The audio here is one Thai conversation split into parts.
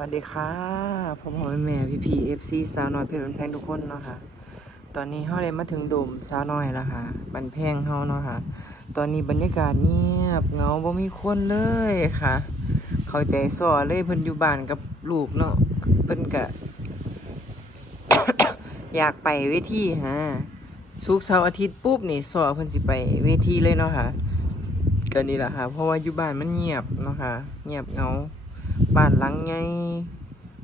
วัสดีค่ะผมผมแม่พี่พีเอฟซีสาวน้อยเพชรบันแพงทุกคนเนาะค่ะ ตอนนี้เฮาเลยมาถึงดมสาวน้อยแล้วค่ะบันแพงเฮาเนาะค่ะ ตอนนี้บรรยากาศเงียบเงาบ่มีคนเลยค่ะ เข้าใจซ้อเลยเพิ่นอยู่บ้านกับลูกเนาะเพิ่นก็อยากไปเวทีฮะสุกร์เสาร์อาทิตย์ปุ๊บนี่ซ้อเพิ่นสิไปเวทีเลยเนาะค่ะก็นี่แหละค่ะ เพราะว่าอยู่บ้านมันเงียบเนาะค่ะ เงียบเงา บ้านหลังใหญ่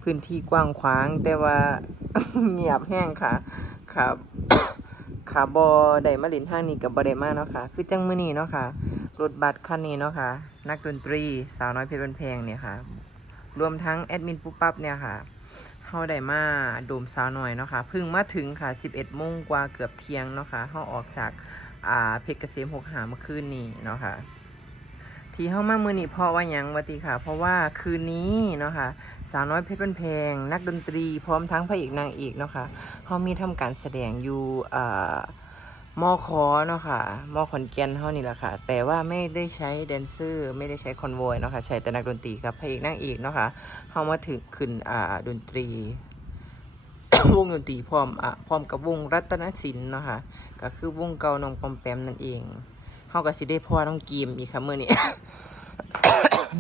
พื้นที่กว้างขวาง แต่ว่า เงียบแห้งค่ะ ครับขาบอได้มาเลินทางนี้กับบอได้มาเนาะค่ะ คือจังมือนี้เนาะค่ะ รถบัสคันนี้เนาะค่ะ นักดนตรีสาวน้อยเพชรบนแพงเนี่ยค่ะ รวมทั้งแอดมินปุ๊บปั๊บเนี่ยค่ะเฮาได้มาโดมสาวน้อยเนาะค่ะเพิ่งมาถึงค่ะ 11โมงกว่าเกือบเที่ยงเนาะค่ะเฮาออกจากอ่าเพชรเกษม6หาเมื่อคืนนี้เนาะค่ะ ที่เข้ามามือนี้เพราะว่าหยังวะติค่ะ เพราะว่าคืนนี้เนาะค่ะสาวน้อยเพชรบันแพงนักดนตรีพร้อมทั้งพระเอกนางเอกเนาะค่ะเขามีทำการแสดงอยู่อ่ามอคอเนาะค่ะมอขอนแก่นเฮานี่แหละค่ะ แต่ว่าไม่ได้ใช้แดนเซอร์ไม่ได้ใช้คอนโวยเนาะค่ะใช้แต่นักดนตรีกับพระเอกนางเอกเนาะค่ะเฮามาถึงขึ้นอ่าดนตรีวงดนตรีพร้อมอะพร้อมกับวงรัตนศิลป์เนาะค่ะก็คือวงเก่านองปอมแปมนั่นเอง เฮาก็สิได้พ่อน้องกีมอีกค่ะมื้อนี้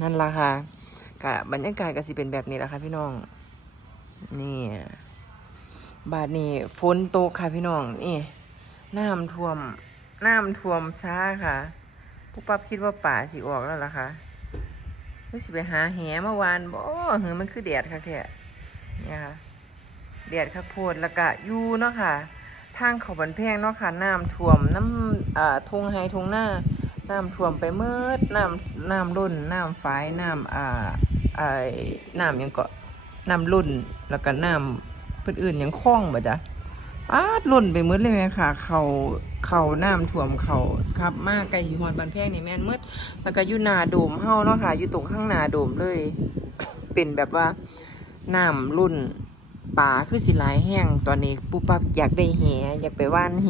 นั่นล่ะค่ะกะบรรยากาศก็สิเป็นแบบนี้แหละค่ะพี่น้อง นี่ บาดนี้ฝนตกค่ะพี่น้อง นี่น้ำท่วม น้ำท่วมช้าค่ะปุ๊บปั๊บคิดว่าป่าสิออกแล้วล่ะค่ะรือสิไปหาแหเมื่อวานบ่เหือมันคือแดดค่ะแท้เนี่ยค่ะแดดค่ะโพดแล้วก็ยูเนาะค่ะ ทางเขาบันแพงเนาะค่ะน้ำท่วมน้ำอ่าทงไฮทงหน้าน้ำท่วมไปเมิดน้ำน้ำรุ่นน้ำฝายน้ำอ่าไอ้น้ำยังก็น้ำรุ่นแล้วก็น้ำเพื่นอื่นยังคล้องบ่จ๊ะอ้าดรุ่นไปมืดเลยแม่ค่ะเขาเขาน้ำท่วมเขาครับ มากไกลอยู่ฮอดบันแพงนี่แม่นมืดแล้วก็อยู่นาโดมเฮาเนาะค่ะอยู่ตรงข้างนาโดมเลย เป็นแบบว่าน้ำรุ่น ป่าคือสิหลายแห้งตอนนี้ปุ๊บปั๊บอยากได้แหอยากไปว่านแห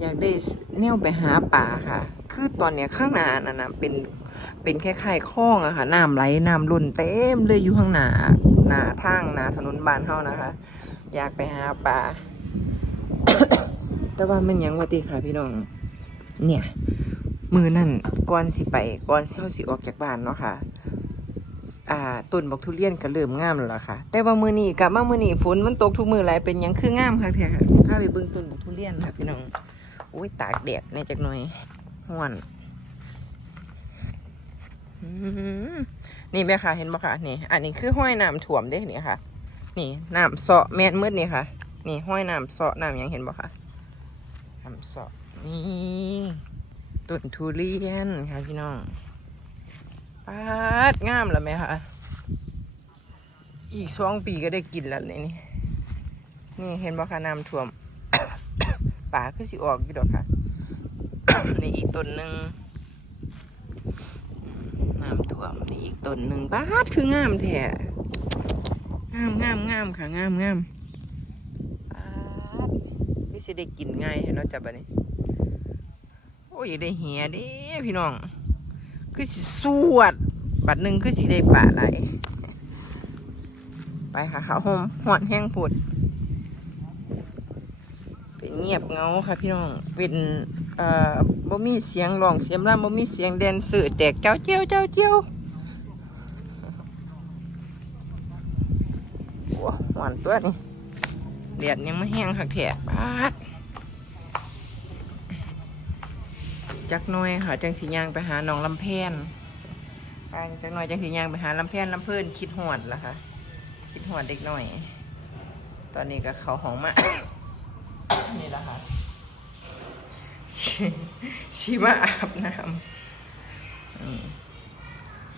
อยากได้แนวไปหาป่าค่ะ คือตอนเนี้ยข้างหน้านั่นนะเป็นเป็นคล้ายๆคลองอะค่ะน้ำไหลน้ำรุ่นเต็มเลยอยู่ข้างหน้าหน้าทางหน้าถนนบ้านเฮานะคะ อยากไปหาป่าแต่ว่ามันยังว่าติค่ะพี่น้อง เนี่ย มือนั่นก่อนสิไปก่อนเช้าสิออกจากบ้านเนาะค่ะ อ่าต้นบอกทุเรียนก็เริ่มงามแล้วล่ะค่ะ แต่ว่ามือนี้กลับมามือนี้ฝนมันตกทุกมือหลายเป็นยังคืองามค่ะเพียค่ะพาไปเบิ่งต้นบอกทุเรียนค่ะพี่น้องอุ้ยตากแดดในจักหน่อยห้วนนี่แม่ค่ะเห็นบ่ค่ะนี่ อันนี้คือห้อยน้ำถ่วมเด้นี่ค่ะ นี่น้ำเสาะแม่นมืดนี่ค่ะ นี่ห้อยน้ำเสาะน้ำยังเห็นบ่ค่ะน้ำเสาะนี่ต้นทุเรียนค่ะพี่น้อง ปาดงามแล้วไหมคะอีกสองปีก็ได้กินแล้วนี่นี่นี่เห็นบ่คะน้ำท่วมป่าคือสิออกอยู่ดอกค่ะนี่อีกต้นหนึ่งน้ำท่วมนี่อีกต้นหนึ่งปาดคืองามแท้งามงามงามค่ะงามงามปาดนี่สิได้กินง่ายเห็นเนาะจับบันนี้โอ้ยได้เหียเด้พี่น้อง คือสิสวด บัดหนึ่งคือสิได้ป่าไหลไปค่ะเขาหอมหอนแห้งผุด เป็นเงียบเงาค่ะพี่น้อง เป็นเอ่อบ่มีเสียงร้องเสียงร่ำบ่มีเสียงแดนเสือแตกเจ้าเจียวเจ้าเจียวโอ้หวานตัวนี่เดียดยังไม่แห้งค่ะแถบปาด จักหน่อยค่ะ จังสียางไปหาน้องลำเพนไปจักหน่อยจังสียางไปหาลำเพนลำเพิ่นคิดหอดละค่ะ คิดหอดเด็กหน่อย ตอนนี้ก็เขาหองมา นี่ละค่ะชิมาอาบน้ำ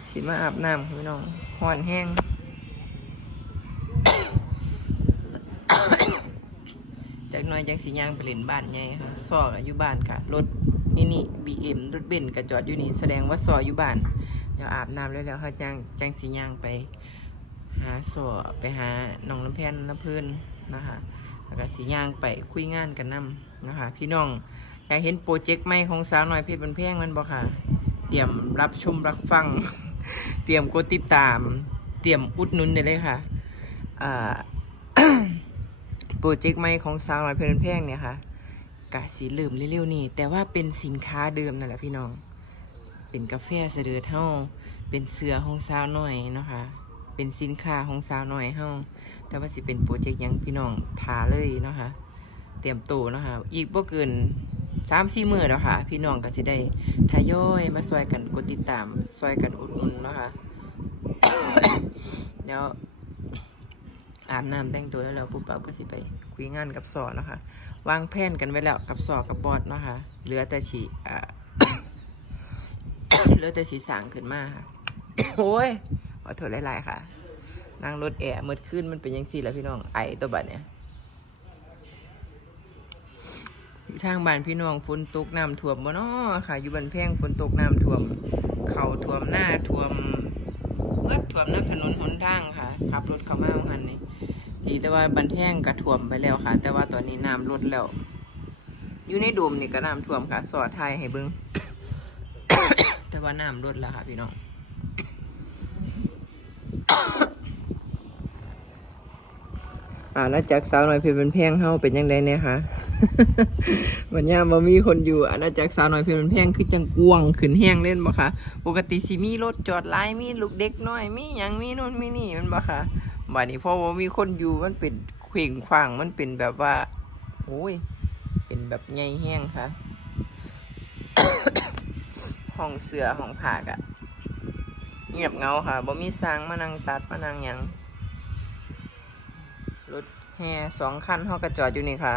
ชิมาอาบน้ำค่ะพี่น้องหอนแห้งจากหน้อยจังสียางไปเล่นบ้านใหญ่ค่ะซอกอะอยู่บ้านค่ะรถ นี่นี่บีเอ็มรถเบนซ์ก็จอดอยู่นี่แสดงว่าซออยู่บ้าน เดี๋ยวอาบน้ำแล้วแล้วเขาจังจังสียางไป หาซอไปหาน้องลำแพนน้ำพื้นนะคะแล้วก็สียางไปคุยงานกันนํนะคะ พี่น้องอยากเห็นโปรเจกต์ใหม่ของสาวหน่อยเพชรบันแพงมันบ่ค่ะ เตรียมรับชมรับฟัง เตรียมกดติดตาม เตรียมอุดหนุนได้เลยค่ะโปรเจกต์ใหม่ของสาวน้อยเพลินแพงเนี่ยค่ะ กะสีเริ่มเร็วๆนี่ แต่ว่าเป็นสินค้าเดิมนั่นแหละพี่น้อง เป็นกาแฟเสดือดเฮาเป็นเสือของสาวน้อยเนาะค่ะเป็นสินค้าของสาวน้อยเฮาแต่ว่าสิเป็นโปรเจกต์ยังพี่น้องทาเลยเนาะค่ะเตรียมตัวเนาะค่ะอีกบ่เกินสามสี่มือแล้วค่ะ พี่น้องก็สิได้ทยอยมาซอยกันกดติดตามซอยกันอุดหนุนเนาะค่ะเดี๋ยว อาบน้ำแต่งตัวแล้วเราปุ๊บเราก็สิไปคุยงานกับสอเนาะค่ะวางแผนกันไว้แล้วกับสอกับบอสเนาะค่ะเหลือแต่ฉีอ่าเหลือแต่สีสางขึ้นมาค่ะโอ้ยขอโทษหลายๆค่ะนั่งรถแอร์มืดขึ้นมันเป็นยังสี่แล้วพี่น้องไอตัวบัดเนี่ยทางบ้านพี่น้องฝนตกน้ำท่วมบ่เนาะค่ะ อยู่บนแพงฝนตกน้ำท่วม เข่าท่วมหน้าท่วม เมื่อท่วมน้ำถนนหนทางค่ะขับรถเข้ามาหันนี่ดีแต่ว่าบันแท่งก็ท่วมไปแล้วค่ะ แต่ว่าตอนนี้น้ำลดแล้ว อยู่ในโดมนี่ก็น้ำท่วมค่ะ สอดไทยให้เบิ้งแต่ว่าน้ำลดแล้วค่ะ พี่น้องอ่าแล้วจากสาวน้อยเพชรเป็นแพงเฮาเป็นยังไงเนี่ยคะ วันยามบ่มีคนอยู่อาณาจักรสาวน้อยเพชรเป็นแพงคือจังกวงขึ้นแห้งเล่นบ่คะปกติสิมีรถจอดหลายมีลูกเด็กน้อยมีหยังมีนู่นมีนี่มันบ่คะบัดนี้พอบ่ามีคนอยู่มันเป็นเคว้งขวางมันเป็นแบบว่าโอ้ยเป็นแบบใหญ่แห้งค่ะห้องเสือห้องผากอะเงียบเงาค่ะบ่มีสร้างมานั่งตัดมานั่งหยังรถแห่สองคันเฮากระจอดอยู่นี่ค่ะ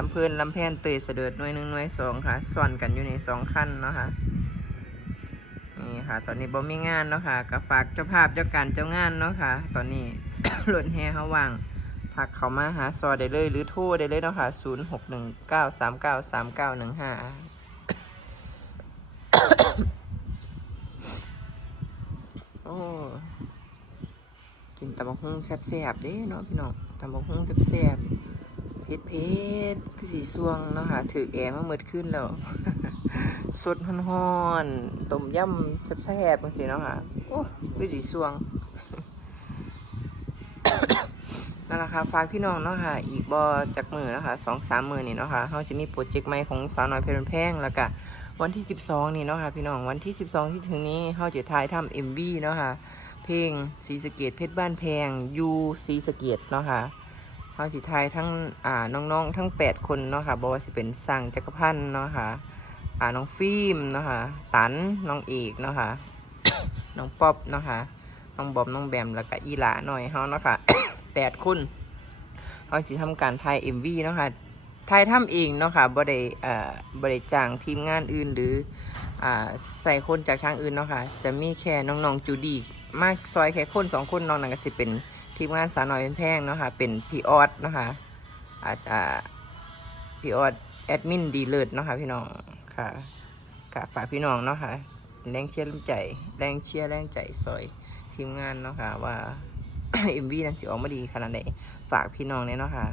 ลำเพลินลำแพนเตยเสด็จหน่วยหนึ่งหน่วยสองค่ะซ่อนกันอยู่ในสองคันเนาะค่ะนี่ค่ะ ตอนนี้บ่มีงานเนาะค่ะก็ฝากเจ้าภาพเจ้าการเจ้างานเนาะค่ะ ตอนนี้รถแห่เขาว่างพักเขามาหาซอได้เลย หรือโทรได้เลยเนาะค่ะศูนย์หกหนึ่งเก้าสามเก้าสามเก้าหนึ่งห้าโอ้กินตำบักหุ่งแซ่บๆด้เนาะพี่น้องตำบักหุ่งแซ่บๆ เผ็ดเผ็ดๆคือสีสวงเนาะค่ะถือแอร์มาเมิดขึ้นแล้ว สดฮ้อนๆต้มยำแซ่บๆจังซี่เนาะค่ะโอ้คือสีสวงนั่นแหละค่ะฝากพี่น้องเนาะค่ะ อีกบ่จากมือเนาะค่ะสองสามมือนี่เนาะค่ะเขาจะมีโปรเจกต์ใหม่ของสาวน้อยเพลินแพงแล้วก็วันที่สิบสองนี่เนาะค่ะพี่น้องวันที่สิบสองที่ถึงนี้เขาจะถ่ายทำเอ็มวีเนาะค่ะ เพลงสีสเกตเพชรบ้านแพงยูสีสเกตเนาะค่ะ เขาสิทายทั้งอ่าน้องๆ ทั้ง 8 คนเนาะค่ะบอกว่าสิเป็นสั่งจักรพันธ์เนาะค่ะอ่าน้องฟิล์มเนาะค่ะตันน้องเอกเนาะค่ะน้องป๊อบเนาะค่ะน้องบอมน้องแบมแล้วก็อีหลาหน่อยเฮาเนาะค่ะ8คนเขาสิทำการถ่าย MV เนาะค่ะถ่ายทำเองเนาะค่ะบ่ได้อ่าบ่ได้จ้างทีมงานอื่นหรืออ่าใส่คนจากทางอื่นเนาะค่ะจะมีแค่น้องๆจูดีมากซอยแค่คนสองคนน้องนั่นก็สิเป็น ทีมงานสาวน้อยเป็นแพงเนาะค่ะเป็นพี่ออสเนาะค่ะอาจจะพี่ออสแอดมินดีเลิศเนาะค่ะพี่น้องค่ะค่ะฝากพี่น้องเนาะค่ะแรงเชียร์แรงใจแรงเชียร์แรงใจซอยทีมงานเนาะค่ะว่าเอ็มวีนั้นสิออกมาดีขนาดไหนฝากพี่น้องเนี่ยเนาะค่ะ